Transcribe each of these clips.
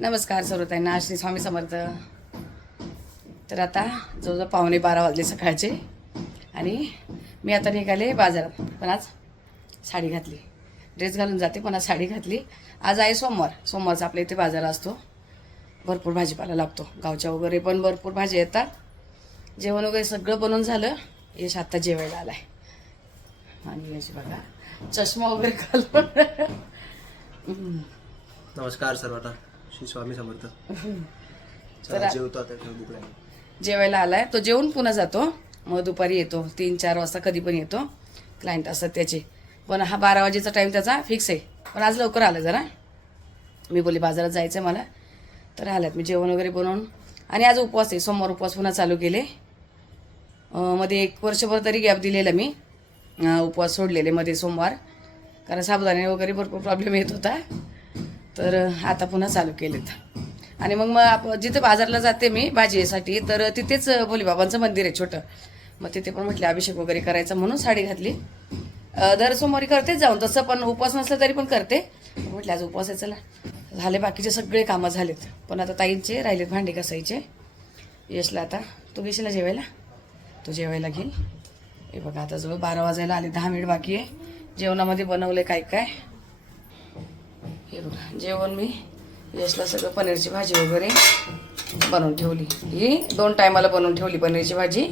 नमस्कार सर्वताईंना श्री स्वामी समर्थ. तर आता जवळजवळ पावणे बारा वाजले सकाळचे. आणि मी आता निघाले बाजारात पण आज साडी घातली. ड्रेस घालून जाते पण आज साडी घातली. आज आहे सोमवार. सोमवारचा आपल्या इथे बाजार असतो. भरपूर भाजीपाला लागतो. गावच्या वगैरे पण भरपूर भाजी येतात. जेवण वगैरे सगळं बनवून झालं. यश आत्ता जेवायला आला आहे आणि यश बघा चष्मा वगैरे घालून. नमस्कार सर्वांना. श्री स्वामी समर्थ. चला जेवतो आता ठेव भूक लागली. जेवायला आलाय. तो जेवून पुन्हा जातो. मग दुपारी येतो. तीन चार वाजता कधी पण येतो. क्लायंट असतात त्याचे. पण हा बारा वाजेचा टाईम त्याचा फिक्स आहे. पण आज लवकर आलं जरा. मी बोलली बाजारात जायचं आहे मला. तर आल्यात. मी जेवण वगैरे बनवून. आणि आज उपवास आहे. सोमवार उपवास पुन्हा चालू केले. मध्ये एक वर्षभर तरी गॅप दिलेला मी. उपवास सोडलेले मध्ये सोमवार. कारण साबुदाणे वगैरे भरपूर प्रॉब्लेम येत होता. तर आता पुन्हा चालू केलेत. आणि मग मग आप जिथे बाजारला जाते मी भाजीसाठी तर तिथेच भोलेबाबांचं मंदिर आहे छोटं. मग तिथे पण म्हटलं अभिषेक वगैरे करायचा म्हणून साडी घातली. दर सोमवारी करतेच जाऊन तसं पण उपवास नसलं तरी पण करते. म्हटलं आज उपवास आहे चला. झाले बाकीचे सगळे कामं झालेत. पण आता ताईंचे राहिलेत भांडे घासायचे. यशला आता. तू घेशील जेवायला? तू जेवायला घेईल. हे बघा आता जवळ बारा वाजायला आले दहा मिनिट बाकी आहे. जेवणामध्ये बनवलं काय काय. हे बघा जेवण मी यशला सगळं पनीरची भाजी वगैरे बनवून ठेवली. ही दोन टायमाला बनवून ठेवली पनीरची भाजी.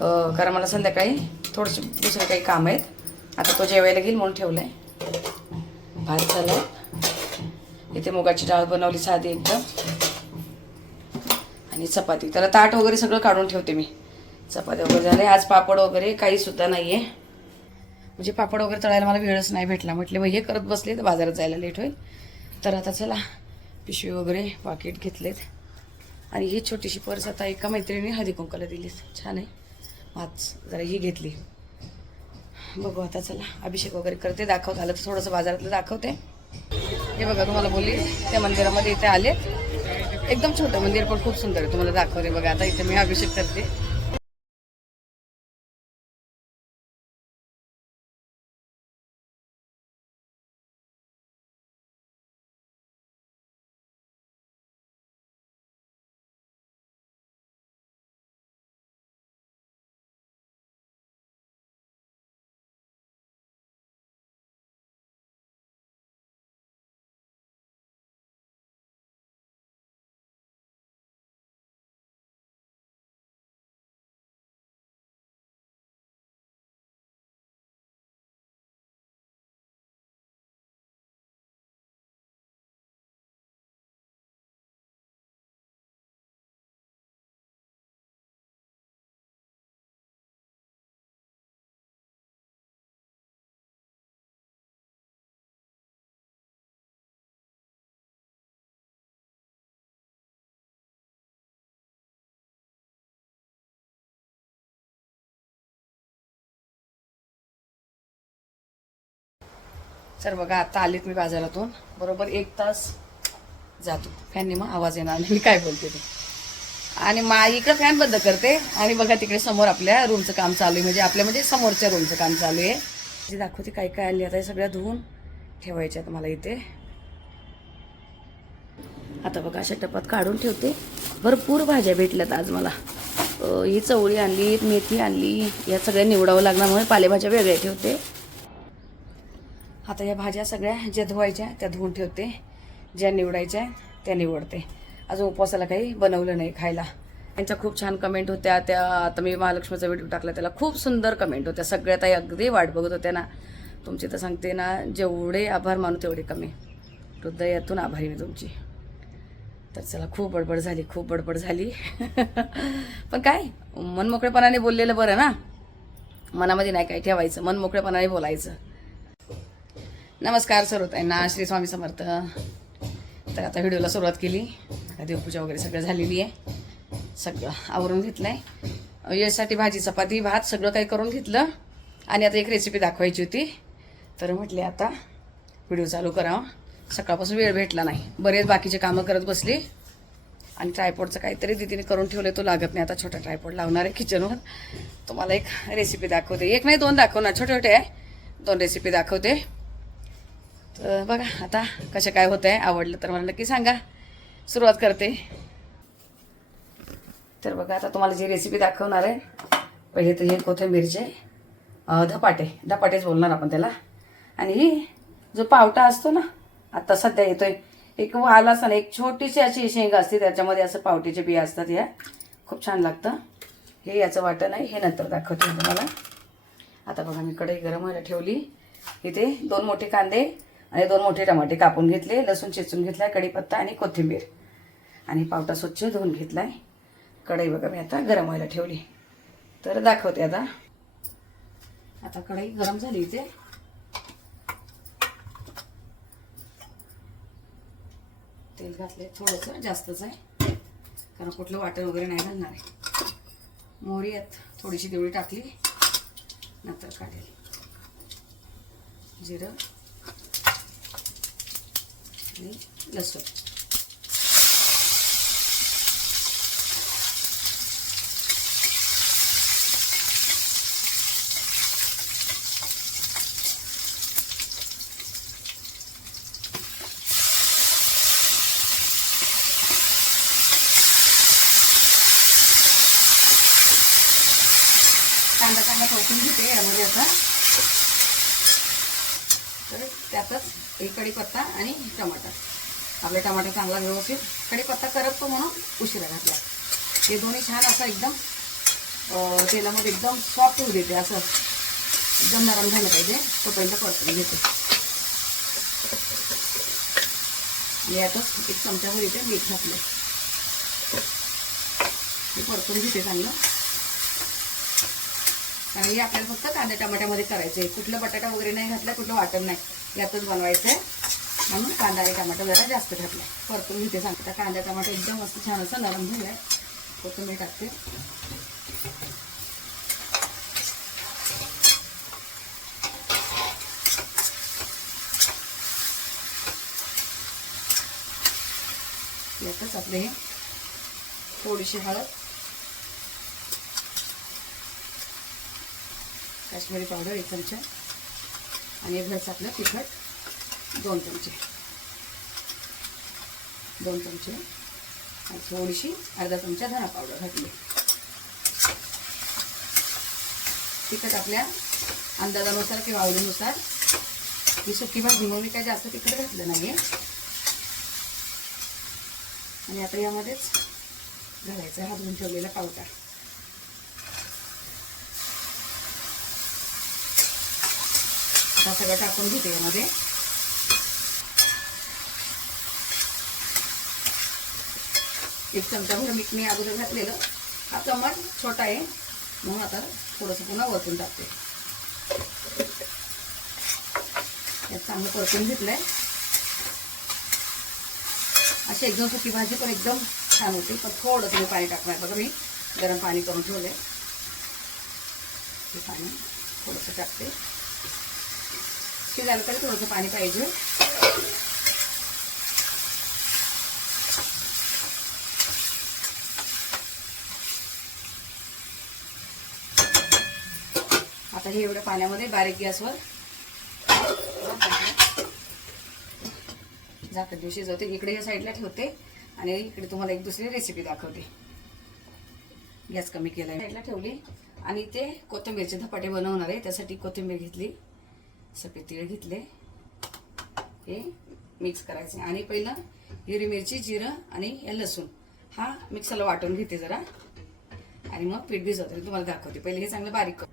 कारण मला संध्याकाळी थोडेसे दुसरे काही काम आहेत. आता तो जेवायला घेईल म्हणून ठेवलं आहे भात झाला. इथे मुगाची डाळ बनवली साधी एकदम. आणि चपाती. त्याला ताट वगैरे सगळं काढून ठेवते मी. चपाती वगैरे झाले आज पापड वगैरे काहीसुद्धा नाही आहे म्हणजे पापड वगैरे तळायला मला वेळच नाही भेटला. म्हटले मग हे करत बसले तर बाजारात जायला लेट होईल. तर आता चला पिशवी वगैरे पाकिट घेतलेत. आणि ही छोटीशी पर्स आता एका मैत्रिणीने हळदी कुंकाला दिलीच छान आहे. माच जरा ही घेतली. बघू आता चला अभिषेक वगैरे करते दाखवत आलं तर थोडंसं बाजारातलं दाखवते. हे बघा तुम्हाला बोलली त्या मंदिरामध्ये इथे आले. एकदम छोटं मंदिर पण खूप सुंदर आहे. तुम्हाला दाखवते बघा आता इथे मी अभिषेक करते. सर बघा आता आलेत मी बाजारातून. बरोबर एक तास जातो. फॅनने मग आवाज येणार नाही. मी काय बोलते ते? आणि मा इकडं फॅन बंद करते. आणि बघा तिकडे समोर आपल्या रूमचं काम चालू आहे. म्हणजे आपल्या म्हणजे समोरच्या रूमचं काम चालू आहे. जे दाखवते काय काय आली आता हे सगळ्या धुवून ठेवायच्यात मला इथे. आता बघा अशा टपात काढून ठेवते. भरपूर भाज्या भेटल्यात आज मला. ही चवळी आणली मेथी आणली. या सगळ्या निवडावं लागल्यामुळे पालेभाज्या वेगळ्या ठेवते. आता या भाज्या सगळ्या ज्या धुवायच्या त्या धुवून ठेवते ज्या निवडायच्या त्या निवडते. अजून उपवासाला काही बनवलं नाही खायला. त्यांच्या खूप छान कमेंट होत्या त्या आता मी महालक्ष्मीचा व्हिडिओ टाकला त्याला खूप सुंदर कमेंट होत्या. सगळ्या ताई अगदी वाट बघत होत्या ना. तुमची तर सांगते ना जेवढे आभार मानू तेवढे कमी. हृदयातून आभारी मी तुमची. तर चला खूप बडबड झाली खूप बडबड झाली. पण काय मनमोकळेपणाने बोललेलं बरं ना. मनामध्ये नाही काय ठेवायचं मनमोकळेपणाने बोलायचं. नमस्कार सर्वताईंना श्री स्वामी समर्थ. तर आता व्हिडिओला सुरुवात केली. आता देवपूजा वगैरे सगळं झालेली आहे. सगळं आवरून घेतलं आहे यासाठी भाजी चपाती भात सगळं काही करून घेतलं. आणि आता एक रेसिपी दाखवायची होती. तर म्हटले आता व्हिडिओ चालू करावा. सकाळपासून वेळ भेटला नाही. बरेच बाकीचे कामं करत बसली. आणि ट्रायपॉडचं काहीतरी दिदीने करून ठेवलं तो लागत नाही. आता छोटा ट्रायपॉड लावणार आहे किचनवर तुम्हाला एक रेसिपी दाखवते. एक नाही दोन दाखवणार. छोटे छोटे आहे. दोन रेसिपी दाखवते. तर बघा आता कसं काय होत आहे आवडलं तर मला नक्की सांगा. सुरुवात करते. तर बघा आता तुम्हाला जी रेसिपी दाखवणार आहे पहिले तर हे कोथिंबीरचे धपाटे धपाटेच बोलणार आपण त्याला. आणि ही जो पावटा असतो ना आता सध्या येतोय एक वाल असताना एक छोटीशी अशी शेंगा असते त्याच्यामध्ये असं पावटीचे बिया असतात या. खूप छान लागतं. हे याचं वाटण आहे हे नंतर दाखवते तुम्हाला. आता बघा मी कढई गरम व्हायला ठेवली. इथे दोन मोठे कांदे आणि दोन मोठे टमाटे कापून घेतले लसूण चेचून घेतलाय कढीपत्ता आणि कोथिंबीर. आणि पावटा स्वच्छ धुवून घेतलाय. कढई बघा मी आता गरम व्हायला ठेवली. तर दाखवते आता. आता कढई गरम झाली इथे. तेल घातले थोडंसं जास्तच आहे. कारण कुठलं वाटण वगैरे नाही घालणार आहे. मोहरी आहेत थोडीशी देवळी टाकली. नंतर काढेल. जिरं. आणि लसूण. कांदा कांदा टोकून घेते यामध्ये आता तर त्यातच एक कढीपत्ता आणि टमाटर. आपले टमाटर चांगला व्यवस्थित कढीपत्ता करपतो म्हणून उशिरा घातला. हे दोन्ही छान असं एकदम तेलामध्ये एकदम सॉफ्ट होऊ देते असं. एकदम नरम झालं पाहिजे तोपर्यंत परतून घेते. आणि यातच एक चमच्यावर इथे मीठ घातलं हे परतून घेते चांगलं. कारण हे आपल्याला फक्त कांदा टमाट्यामध्ये करायचं आहे कुठलं बटाटा वगैरे नाही घातला कुठलं वाटण नाही. यातच बनवायचं आहे. म्हणून कांदा आणि टमाटर जरा जास्त घातला परतून घेते सांगता. कांदा टमाटर एकदम मस्त छान असं नरम झालं आहे कोथिंबीर टाकते. यातच आपले हे थोडीशी हळद काश्मीरी पावडर एक चमचा आणि एक आपलं तिखट. दोन चमचे. दोन चमचे. आणि थोडीशी अर्धा चमचा धना पावडर घातली. तिखट आपल्या अंदाजानुसार किंवा आवडीनुसार. ही सुकी भाजी म्हणून मी काय जास्त तिखट घातलं नाही आणि आता यामध्येच घालायचा हा धुवून ठेवलेला पावटा. आता सगळं टाकून घेते यामध्ये. एक चमचाभर मीठ मी अगोदर घातलेलं. हा चम्मच छोटा आहे. म्हणून आता थोडंसं पुन्हा वरतून टाकते. यात चांगलं परतून घेतलंय. अशी एकदम सुकी भाजी पण एकदम छान होती. पण थोडं तुम्ही पाणी टाकणार बघा मी गरम पाणी करून ठेवलंय. हे पाणी थोडंसं टाकते. शिजायला तरी थोडंसं पाणी पाहिजे. आता हे एवढ्या पाण्यामध्ये बारीक गॅसवर झाकण देऊ शिजवते. इकडे या साईडला ठेवते आणि इकडे तुम्हाला एक दुसरी रेसिपी दाखवते. गॅस कमी केला साईडला ठेवली आणि ते कोथिंबीरचे धपाटे बनवणार आहे. त्यासाठी कोथिंबीर घेतली. सफेद तीळ घेतले. हे मिक्स करायचे. आणि पहिलं हिरवी मिरची जिरं आणि हे लसूण. हा मिक्सरला वाटून घेते जरा. आणि मग पीठ भिजवते. तुम्हाला दाखवते. पहिले हे चांगलं बारीक रे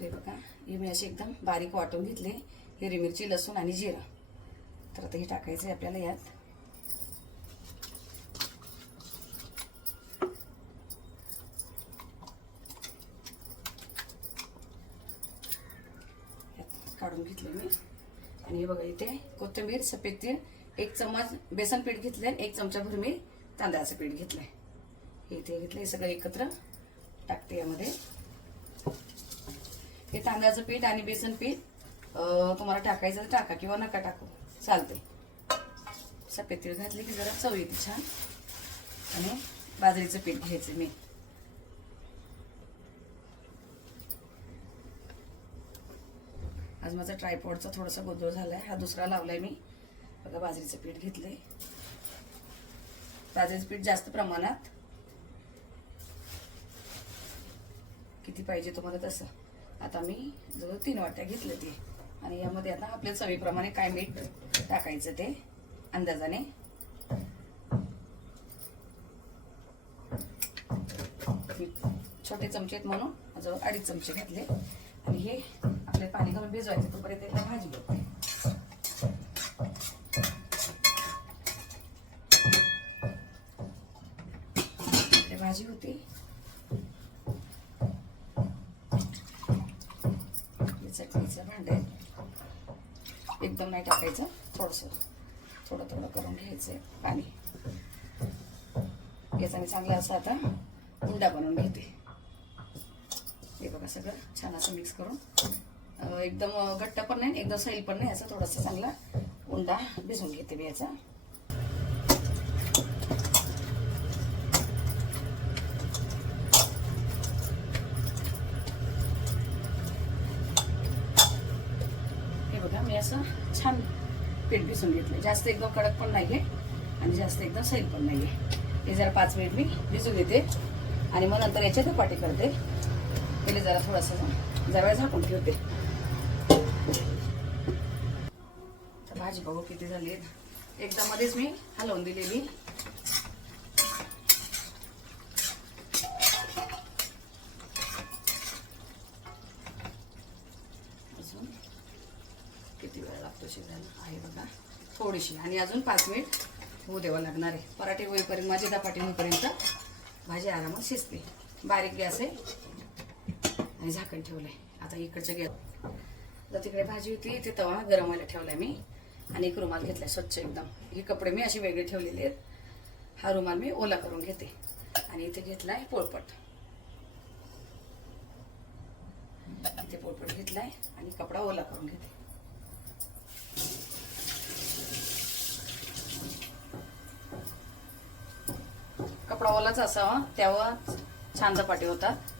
हे बघा. हे मी असे एकदम बारीक वाटून घेतले. हिरवी मिरची लसूण आणि जिरं. तर आता हे टाकायचं आहे आपल्याला यात काढून घेतले मी आणि हे बघा इथे कोथिंबीर सफेद तीळ एक चम्मच बेसन पीठ घेतले एक चमचाभर मी तांदळाचं पीठ घेतलंय. हे इथे घेतलं हे सगळं एकत्र टाकते यामध्ये. हे तांदळाचं पीठ आणि बेसन पीठ तुम्हाला टाकायचं तर टाका किंवा नका टाकू. चालते सफेद तीळ घातले की जरा चव येते छान. आणि बाजरीचं पीठ घ्यायचं मी. आज माझा ट्रायपॉडचा थोडासा गोंधळ झालाय. हा दुसरा लावलाय मी. बघा बाजरीचं पीठ घेतलंय. बाजरीचं पीठ जास्त प्रमाणात. किती पाहिजे तुम्हाला तसं. आता मी जवळ तीन वाट्या घेतलं ते. आणि यामध्ये आता आपल्या चवीप्रमाणे काय मीठ टाकायचं ते अंदाजाने. मी छोटे चमचे आहेत म्हणून जवळ अडीच चमचे घेतले. आणि हे आपले पाणी घालून भिजवायचे तोपर्यंत एकदा भाजी घेऊ भाजी होती. चटणीचं भांडे. एकदम नाही टाकायचं थोडंसं थोडं थोडं करून घ्यायचं पाणी. याच्याने चांगलं असं आता हुंडा बनवून घेते. हे बघा सगळं छान असं मिक्स करून. एकदम घट्ट पण नाही एकदम सैल पण नाही याचा थोडासा चांगला उंडा भिजून घेते मी याचा. हे बघा मी असं छान पीठ भिजून घेतलं जास्त एकदम कडक पण नाही आहे आणि जास्त एकदम सैल पण नाही आहे हे जरा पाच मिनिट मी भिजून घेते आणि मग नंतर याच्या धपाटे करते. पहिले जरा थोडासा जरा वेळ झाकून ठेवते. भाजी बघू किती झाली एकदा मध्येच मी हलवून दिलेली. अजून किती वेळ लागतो शिजायला? आहे बघा. थोडीशी. आणि अजून पाच मिनिट होऊ द्यावं लागणार आहे. पराठे होईपर्यंत माझी दपाटी होईपर्यंत भाजी आरामात शिजते. बारीक गॅस आहे. आणि झाकण ठेवलंय. आता इकडच्या गॅस तर तिकडे भाजी होती ते तवा गरम व्हायला ठेवलाय मी. आणि एक रुमाल घेतलाय स्वच्छ एकदम. हे कपडे मी असे वेगळे ठेवलेले आहेत. हा रुमाल मी ओला करून घेते. आणि इथे घेतलाय पोळपट. इथे पोळपट घेतलाय आणि कपडा ओला करून घेते. कपडा ओलाच असावा त्यावर छान झपाटे होतात.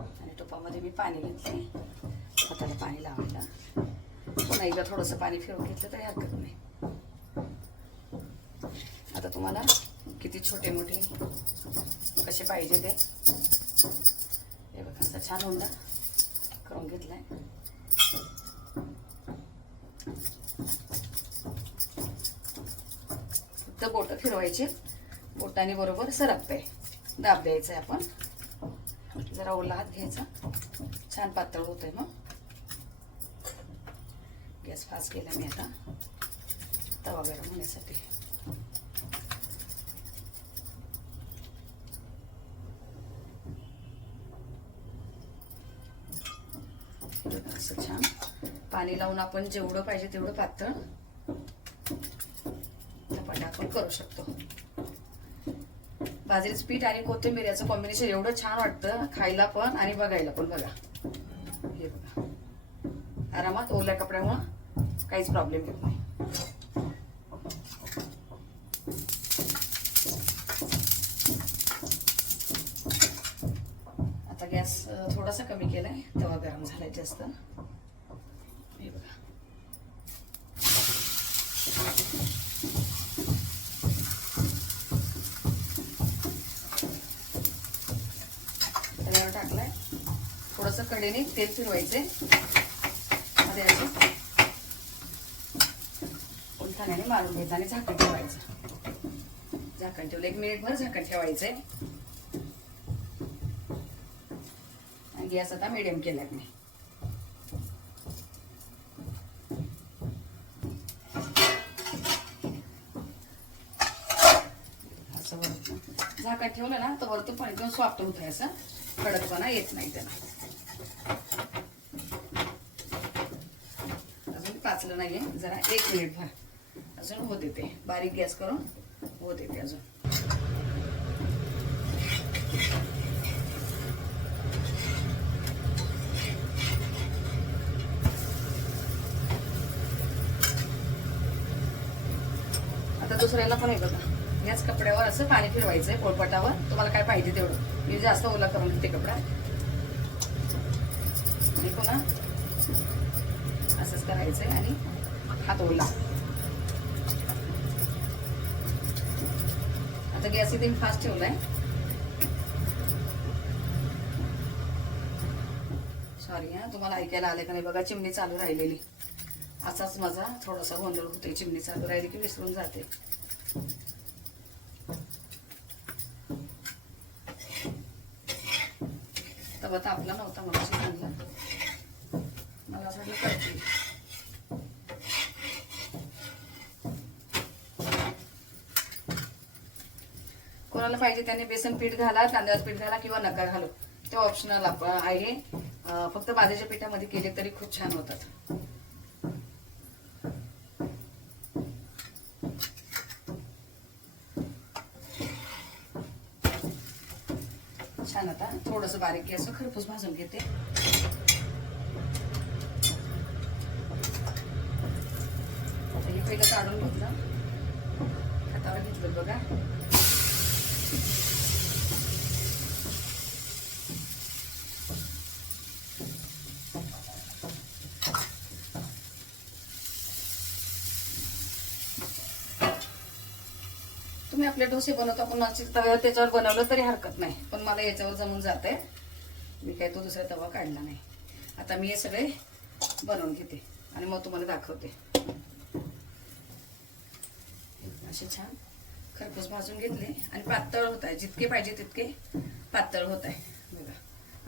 आणि टोपामध्ये मी पाणी घेतले हाताला पाणी लावायला. पुन्हा एकदा थोडंसं पाणी फिरवून घेतलं तरी हरकत नाही. आता तुम्हाला किती छोटे मोठे कसे पाहिजे ते हे बघा असा छान हुंडा करून घेतलाय. फक्त बोटं फिरवायचे. बोटाने बरोबर सरकते दाब द्यायचं आहे आपण. जरा ओला हात घ्यायचा. छान पातळ होतंय मग. गॅस फास्ट केला मी आता तवा गरम होण्यासाठी. असं छान. पाणी लावून आपण जेवढं पाहिजे तेवढं पातळ धपाटा आपण करू शकतो. बाजरीचं पीठ आणि कोथिंबीर याचं कॉम्बिनेशन एवढं छान वाटतं खायला पण आणि बघायला पण बघा. हे बघा. आरामात ओल्या कपड्यामुळं काहीच प्रॉब्लेम येत नाही. आता गॅस थोडासा कमी केलाय तवा गरम झालाय जास्त. हे बघा. तव्यावर टाकलाय. थोडंसं कडेने तेल फिरवायचे आता असं. उलथाण्याने मारून घ्यायचं आणि झाकण ठेवायचं. झाकण ठेवलं एक मिनिटभर झाकण ठेवायचंय. आणि गॅस आता मिडियम केलाय मी. असं झाकण ठेवलं ना तर वरती पण एकदम सॉफ्ट होत असं कडकपणा येत नाही त्याला. अजून पाचलं नाहीये जरा एक मिनिट भर. अजून होत येते बारीक गॅस करून होत येते अजून. आता दुसऱ्याला पण हे बघा. याच कपड्यावर असं पाणी फिरवायचंय पोळपाटावर तुम्हाला काय पाहिजे तेवढं. मी जास्त ओला करून घेते कपडा. ऐकू पुन्हा असंच करायचंय आणि हात ओला. आता गॅस इथे फास्ट ठेवलाय. सॉरी हा तुम्हाला ऐकायला आले का नाही? बघा चिमणी चालू राहिलेली. असाच माझा थोडासा गोंधळ होतोय. चिमणी चालू राहिली की विसरून जाते. तवा तापला नव्हता मला चिकनला मला असं करते. कोणाला पाहिजे त्याने बेसन पीठ घाला तांदळाचं पीठ घाला किंवा नका घालू. ते ऑप्शनल आहे. फक्त बाजरीच्या पिठामध्ये केले तरी खूप छान होतात. छान आता थोडस बारीक असं खरपूस भाजून घेते. हे पहिलं काढून घेतलं. हातावर घेतलं बघा. तुम्ही आपले डोसे बनवता पुन्हा तव्यावर त्याच्यावर बनवलं तरी हरकत नाही. पण मला याच्यावर जमून जात. आहे मी काय तो दुसरा तवा काढला नाही. आता मी हे सगळे बनवून घेते आणि मग तुम्हाला दाखवते. असे छान. खरपूस भाजून घेतले आणि पातळ होत आहे. जितके पाहिजे तितके पातळ होत आहे. बघा.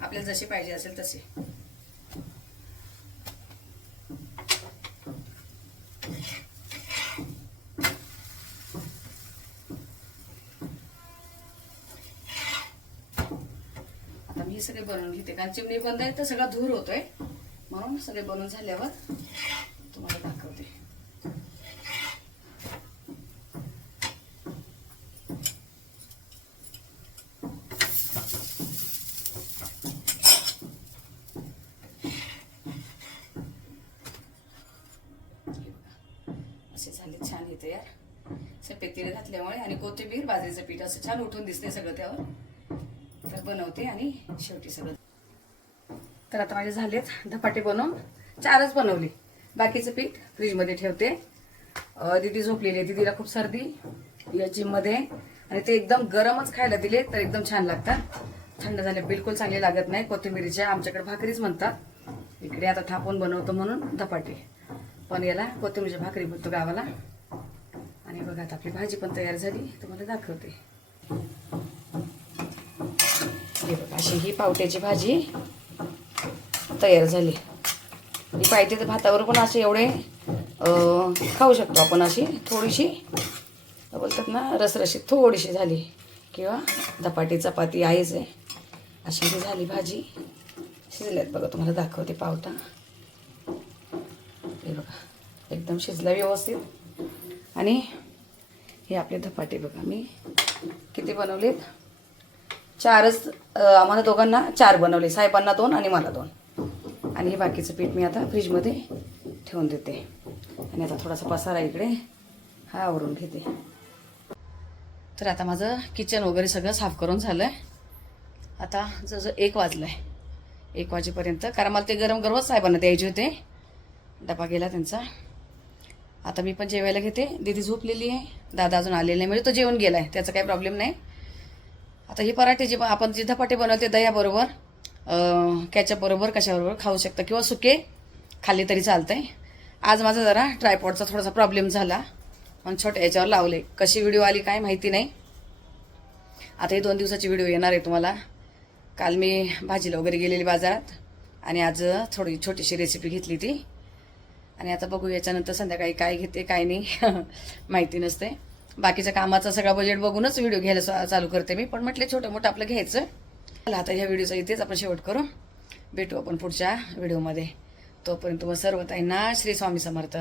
आपल्याला जसे पाहिजे असेल तसे. आता मी सगळे बनवून घेते. कारण चिमणी बंद आहे तर सगळा धूर होतोय. म्हणून सगळे बनवून झाल्यावर तुम्हाला दाखवते हे बघा. असे झाले यार सफेद तेल घातल्यामुळे आणि कोथिंबीर बाजरीचं पीठ असं छान उठून दिसते सगळं त्यावर. तर बनवते आणि शेवटी सगळं. तर आता माझे झालेत धपाटे बनवून. चारच बनवले. बाकीचं पीठ फ्रीजमध्ये ठेवते. दिदी दीदी झोपलेली आहे. दीदीला खूप सर्दी या जिममध्ये. आणि ते एकदम गरमच खायला दिले तर एकदम छान लागतात. थंड झाले बिलकुल चांगले लागत नाही. कोथिंबीरीच्या आमच्याकडे भाकरीच म्हणतात. इकडे आता थापून बनवतो म्हणून धपाटे. पण याला कोथिंबीरची भाकरी बोलतो गावाला. आणि बघा आता आपली भाजी पण तयार झाली. तुम्हाला दाखवते. हे बघा अशी ही पावट्याची भाजी तयार झाली. ही पाहिजे तर भातावर पण असे एवढे खाऊ शकतो आपण अशी. थोडीशी बोलतात ना रसरशीत थोडीशी झाली. किंवा धपाटी चपाती आहेच आहे. अशी ही झाली भाजी. शिजल्यात बघा तुम्हाला दाखवते पावटा. हे बघा एकदम शिजला व्यवस्थित. आणि हे आपले धपाटे बघा. मी किती बनवलेत चारच आम्हाला दोघांना चार बनवले. साहेबांना दोन आणि मला दोन. आणि हे बाकीचं पीठ मी आता फ्रीजमध्ये ठेवून देते. आणि आता थोडासा पसारा इकडे हा आवरून घेते. तर आता माझं किचन वगैरे सगळं साफ करून झालं आहे आता जवळजवळ एक वाजलं आहे एक वाजेपर्यंत. कारण मला ते गरम गरमच साहेबांना द्यायचे होते. डबा गेला त्यांचा. आता मी पण जेवायला घेते. दीदी झोपलेली आहे. दादा अजून आलेला नाही. म्हणजे तो जेवण गेला आहे त्याचा काही प्रॉब्लेम नाही. आता हे पराठे जे आपण जे धपाटे बनवते दह्याबरोबर कॅचअपबरोबर कशाबरोबर खाऊ शकता. किंवा सुके खाल्ले तरी चालतंय. आज माझा जरा ट्रायपॉडचा थोडासा प्रॉब्लेम झाला. पण छोट्या याच्यावर लावले. कशी व्हिडिओ आली काय माहिती नाही. आता ही दोन दिवसाची व्हिडिओ येणार आहे तुम्हाला. काल मी भाजीला वगैरे गेलेली बाजारात. आणि आज थोडी छोटीशी रेसिपी घेतली ती. आणि आता बघू याच्यानंतर संध्याकाळी काय घेते काय नाही. माहिती नसते. बाकीच्या कामाचा सगळा बजेट बघूनच व्हिडिओ घ्यायला चालू करते मी. पण म्हटले छोटं मोठं आपलं घ्यायचं. चला आता ह्या व्हिडिओचा इथेच आपण शेवट करू. भेटू आपण पुढच्या व्हिडिओमध्ये तोपर्यंत मग सर्व ताईंना श्री स्वामी समर्थ.